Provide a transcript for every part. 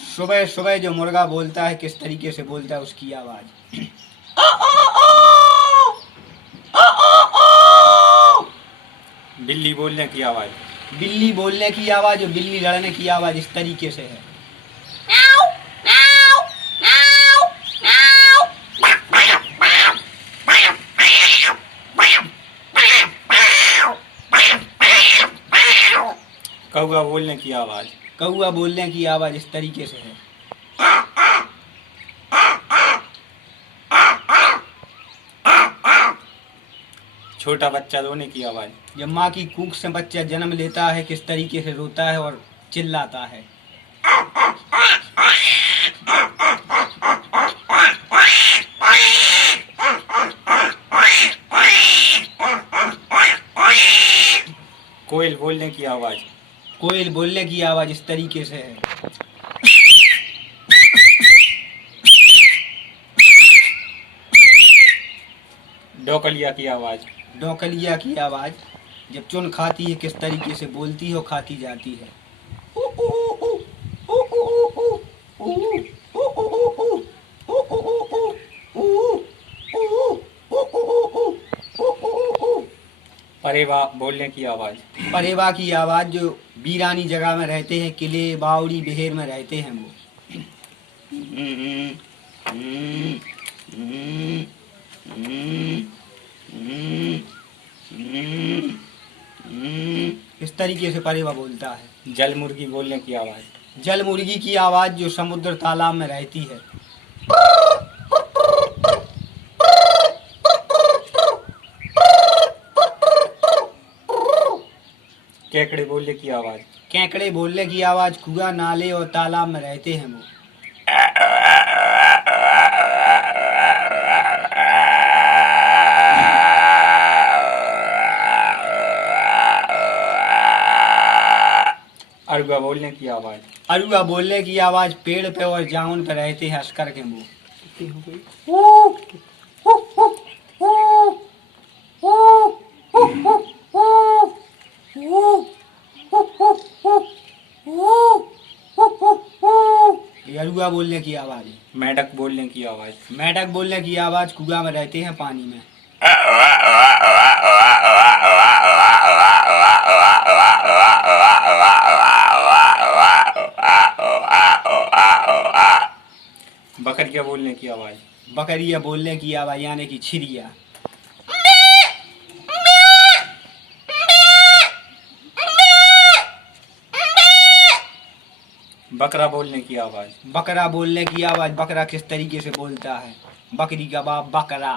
सुबह सुबह जो मुर्गा बोलता है किस तरीके से बोलता है उसकी आवाज। बिल्ली बोलने की आवाज। बिल्ली बोलने की आवाज और बिल्ली लड़ने की आवाज इस तरीके से है। कौआ बोलने की आवाज। कौआ बोलने की आवाज इस तरीके से है। छोटा बच्चा रोने की आवाज। जब माँ की कूख से बच्चा जन्म लेता है किस तरीके से रोता है और चिल्लाता है। कोयल बोलने की आवाज। कोयल बोलने की आवाज इस तरीके से है। डोकलिया की आवाज। डोकलिया की आवाज जब चुन खाती है किस तरीके से बोलती है और खाती जाती है। परेवा बोलने की आवाज। परेवा की आवाज जो वीरानी जगह में रहते हैं, किले बावड़ी बिहेर में रहते हैं वो। इस तरीके से परेवा बोलता है। जल मुर्गी बोलने की आवाज। जल मुर्गी की आवाज जो समुद्र तालाब में रहती है। केकड़े बोलने की आवाज। केकड़े बोलने की आवाज कुआं नाले और तालाब में रहते हैं वो। अरुआ बोलने की आवाज। अरुआ बोलने की आवाज पेड़ पे और जामुन पे रहते हैं अस्कर के वो। ये अरुआ बोलने की आवाज है। मेढक बोलने की आवाज। मेढक बोलने की आवाज कुआं में रहते हैं पानी में। बकरिया बोलने की आवाज। बकरिया बोलने की आवाज यानी कि छिरिया। बकरा बोलने की आवाज। बकरा बोलने की आवाज बकरा किस तरीके से बोलता है। बकरी का बाप बकरा।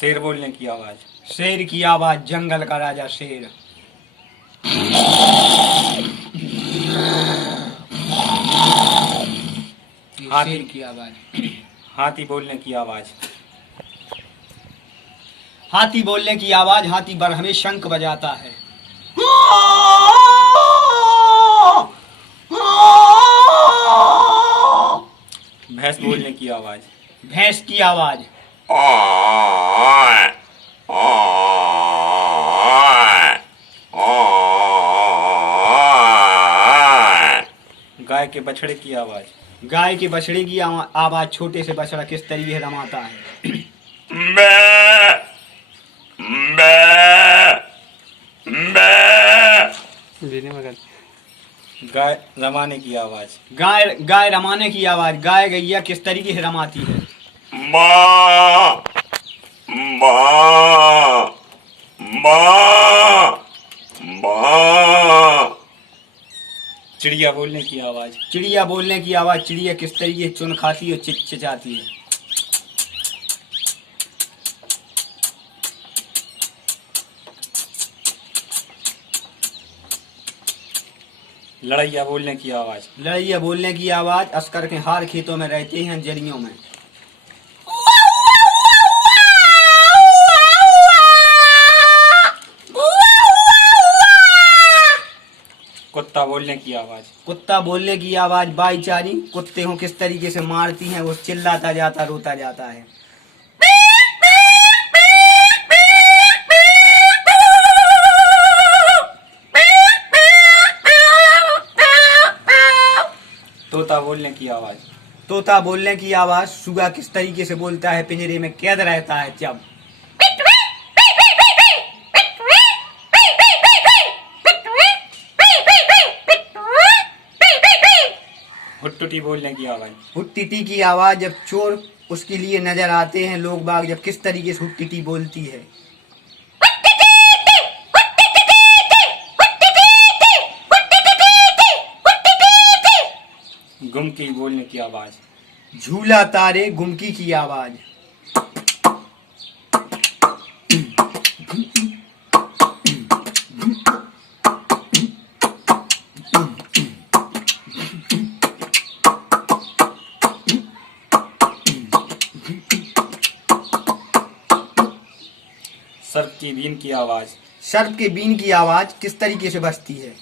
शेर बोलने की आवाज। शेर की आवाज जंगल का राजा शेर। शेर की आवाज। हाथी बोलने की आवाज। हाथी बोलने की आवाज हाथी बरहमे शंख बजाता है। भैंस बोलने की आवाज। भैंस की आवाज। गाय के बछड़े की आवाज। गाय के बछड़े की आवाज छोटे से बछड़ा किस तरीके से रमाता है। गाय रमाने की आवाज। गाय रमाने की आवाज गाय गैया किस तरीके से रमाती है। चिड़िया बोलने की आवाज। चिड़िया बोलने की आवाज चिड़िया किस तरीके से चुन खाती है और चिचचिचाती है। लड़ैया बोलने की आवाज। लड़ैया बोलने की आवाज अस्कर के हार खेतों में रहते हैं जड़ियों में। कुत्ता बोलने की आवाज। कुत्ता बोलने की आवाज भाईचारी कुत्ते को किस तरीके से मारती हैं वो चिल्लाता जाता रोता जाता है। तोता बोलने की आवाज। तोता बोलने की आवाज। सुगा किस तरीके से बोलता है पिंजरे में कैद रहता है जब? हुट्टुटी बोलने की आवाज। हुट्टिटी की आवाज। जब चोर उसके लिए नजर आते हैं लोग बाग, जब किस तरीके से हुट्टिटी बोलती है? गुमकी बोलने की आवाज। झूला तारे गुमकी की आवाज। सर्प की बीन की आवाज। सर्प के बीन की आवाज किस तरीके से बजती है?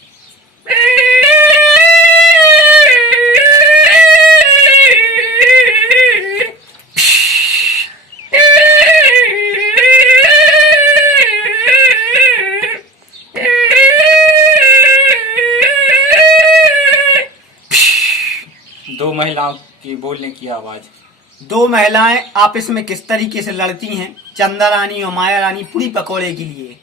दो महिलाओं की बोलने की आवाज। दो महिलाएं आपस में किस तरीके से लड़ती हैं? चंदा रानी और माया रानी पूरी पकौड़े के लिए।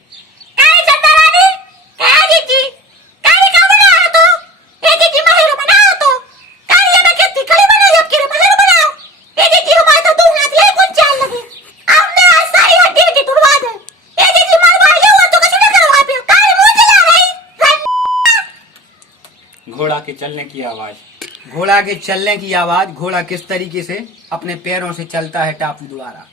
घोड़ा के चलने की आवाज। घोड़ा के चलने की आवाज। घोड़ा किस तरीके से अपने पैरों से चलता है टापू द्वारा?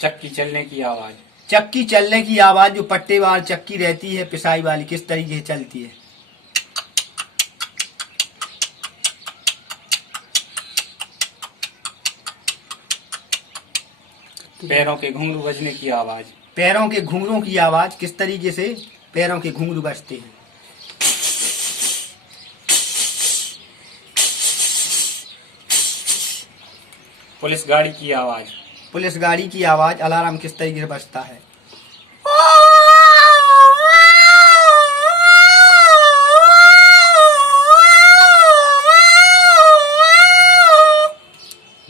चक्की चलने की आवाज। चक्की चलने की आवाज। जो पट्टेवार चक्की रहती है पिसाई वाली, किस तरीके से चलती है? पैरों के घुंघरू बजने की आवाज। पैरों के घुंघरों की आवाज। किस तरीके से पैरों के घुंघरू बजते हैं? पुलिस गाड़ी की आवाज। पुलिस गाड़ी की आवाज। अलार्म किस तरीके से बजता है?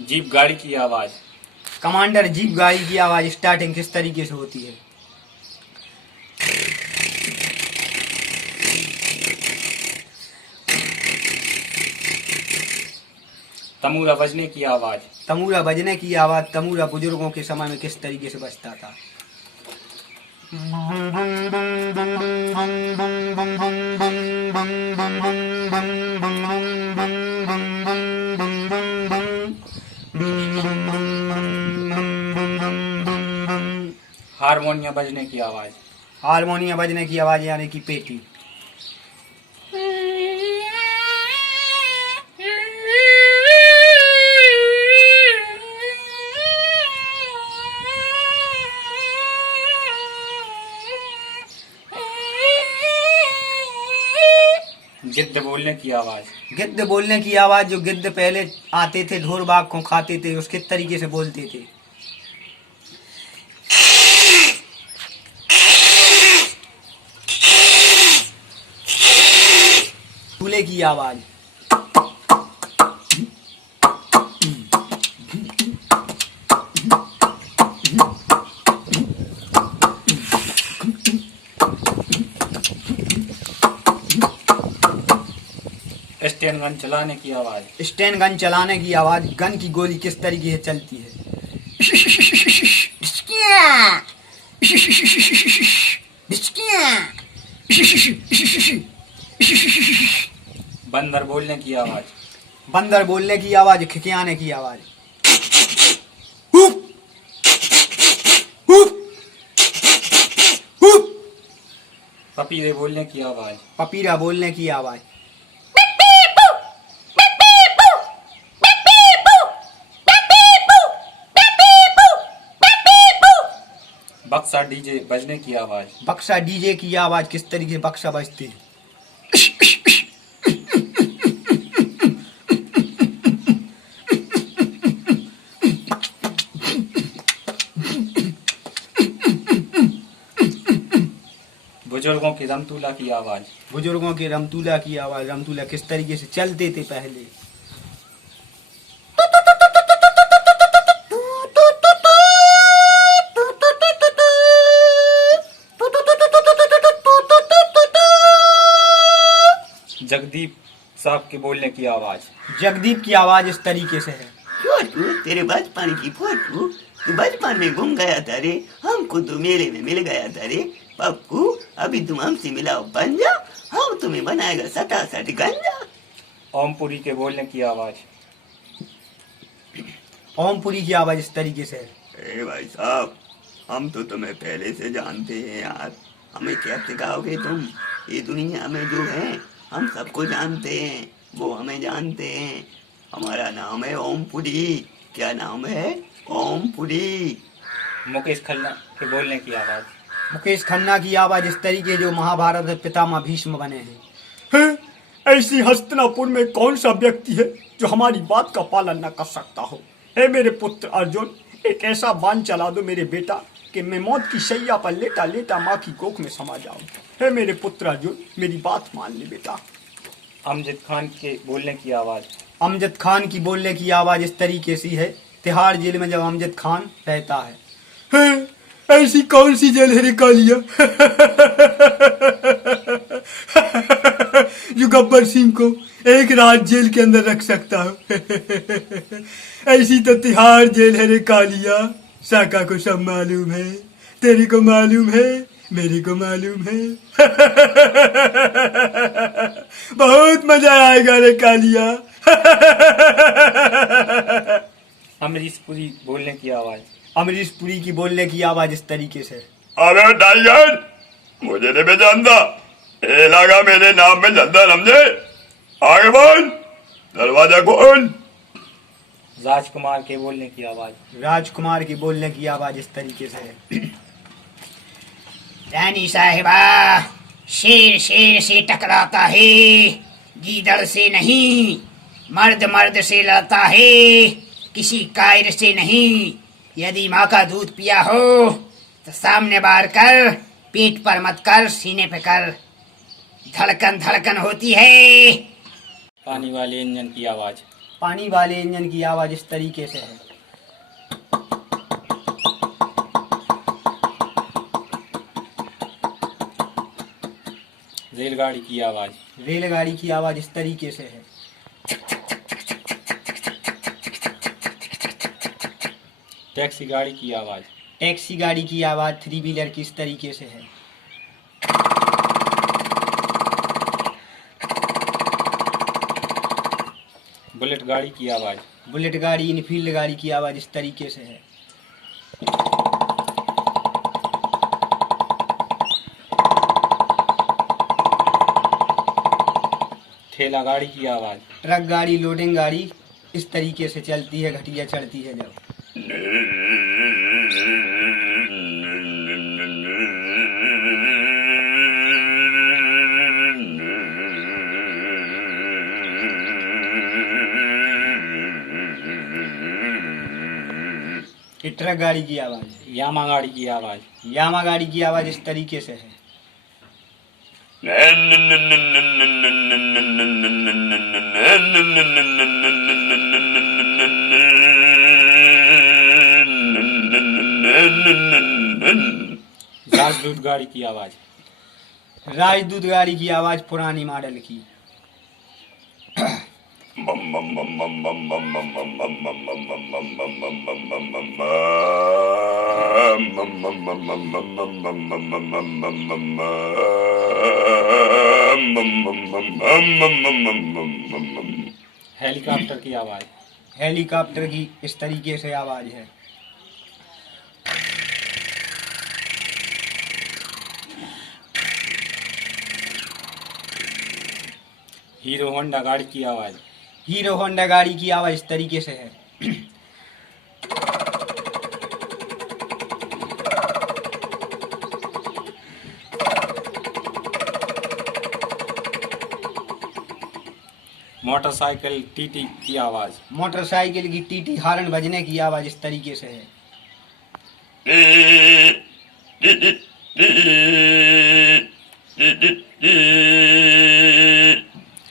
जीप गाड़ी की आवाज। कमांडर जीप गाड़ी की आवाज। स्टार्टिंग किस तरीके से होती है? तमूरा बजने की आवाज। तमूरा बजने की आवाज। तमूरा बुजुर्गों के समय में किस तरीके से बजता था? हारमोनियम बजने की आवाज। हारमोनियम बजने की आवाज यानी कि पेटी। गिद्ध बोलने की आवाज। गिद्ध बोलने की आवाज। जो गिद्ध पहले आते थे ढोर बाग को खाते थे, उस किस तरीके से बोलते थे? चूल्हे की आवाज। स्टैंड गन चलाने की आवाज। स्टैंड गन चलाने की आवाज। गन की गोली किस तरीके से चलती है? बंदर बोलने की आवाज। बंदर बोलने की आवाज। खिखियाने की आवाज। पपीरे बोलने की आवाज। पपीरा बोलने की आवाज। बक्सा डीजे बजने की आवाज। बक्सा डीजे की आवाज। किस तरीके से बक्सा बजते हैं? बुजुर्गों की रमतूला की आवाज। बुजुर्गों के रमतूला की आवाज। रमतूला किस तरीके से चलते थे पहले? जगदीप साहब के बोलने की आवाज। जगदीप की आवाज इस तरीके से है। फोटू तेरे बचपन की फोटू, तू बचपन में घूम गया था रे, हमको तो मेले में मिल गया था रे पप्पू। अभी तुम हमसे मिलाओ पंजा, हम तुम्हें बनाएगा सटासट गंजा। ओमपुरी के बोलने की आवाज। ओमपुरी की आवाज इस तरीके से है। ए भाई साहब, हम तो तुम्हें पहले से जानते हैं यार, हमें क्या सिखाओगे तुम? ये दुनिया में जो है हम सबको जानते हैं, वो हमें जानते हैं। हमारा नाम है ओमपुरी। क्या नाम है? ओमपुरी। मुकेश खन्ना के बोलने की आवाज। मुकेश खन्ना की आवाज इस तरीके, जो महाभारत में पितामह भीष्म बने हैं। हैं? ऐसी हस्तिनापुर में कौन सा व्यक्ति है जो हमारी बात का पालन न कर सकता हो? हे मेरे पुत्र अर्जुन, एक ऐसा बाण चला दो मेरे बेटा कि मैं मौत की शैया पर लेटा लेटा माँ की कोख में समा जाऊं। हे मेरे पुत्र अर्जुन, मेरी बात मान ले बेटा। अमजद खान के बोलने की आवाज। अमजद खान की बोलने की आवाज इस तरीके से है। तिहाड़ जेल में जब अमजद खान रहता है। हैं? ऐसी कौन सी जेल है रे कालिया जो गब्बर सिंह को एक रात जेल के अंदर रख सकता हो? ऐसी तो तिहाड़ जेल है रे कालिया। साका को सब मालूम है, तेरी को मालूम है, मेरी को मालूम है। बहुत मजा आएगा रे कालिया। अमरीश पुरी बोलने की आवाज। अमरीश पुरी की बोलने की आवाज इस तरीके से। अबे टाइगर, मुझे नहीं पहचानता, ये लगा मेरे नाम में जल्दा समझे। आगे बोल, दरवाजा खोल। राजकुमार के बोलने की आवाज। राजकुमार की बोलने की आवाज इस तरीके से है। रानी साहिबा, शेर शेर से टकराता है, गीदड़ से नहीं। मर्द मर्द से लड़ता है, किसी कायर से नहीं। यदि माँ का दूध पिया हो तो सामने बार कर, पीठ पर मत कर, सीने पे कर। धड़कन धड़कन होती है। पानी वाले इंजन की आवाज। पानी वाले इंजन की आवाज इस तरीके से है। रेलगाड़ी की आवाज। रेलगाड़ी की आवाज इस तरीके से है। टैक्सी गाड़ी की आवाज। टैक्सी गाड़ी की आवाज थ्री व्हीलर की इस तरीके से है। बुलेट गाड़ी की आवाज। बुलेट गाड़ी इनफील्ड गाड़ी की आवाज इस तरीके से है। ठेला गाड़ी की आवाज। ट्रक गाड़ी लोडिंग गाड़ी इस तरीके से चलती है, घटिया चढ़ती है जब। ये ट्रक गाड़ी की आवाज है। यामा गाड़ी की आवाज। यामा गाड़ी की आवाज इस तरीके से है। राजदूत गाड़ी की आवाज। राजदूत गाड़ी की आवाज पुरानी मॉडल की। हेलीकॉप्टर की आवाज। हेलीकॉप्टर की इस तरीके से आवाज है। हीरो होंडा गाड़ी की आवाज। हीरो होंडा गाड़ी की आवाज इस तरीके से है। मोटरसाइकिल टीटी की आवाज। मोटरसाइकिल की टीटी हॉर्न बजने की आवाज इस तरीके से है।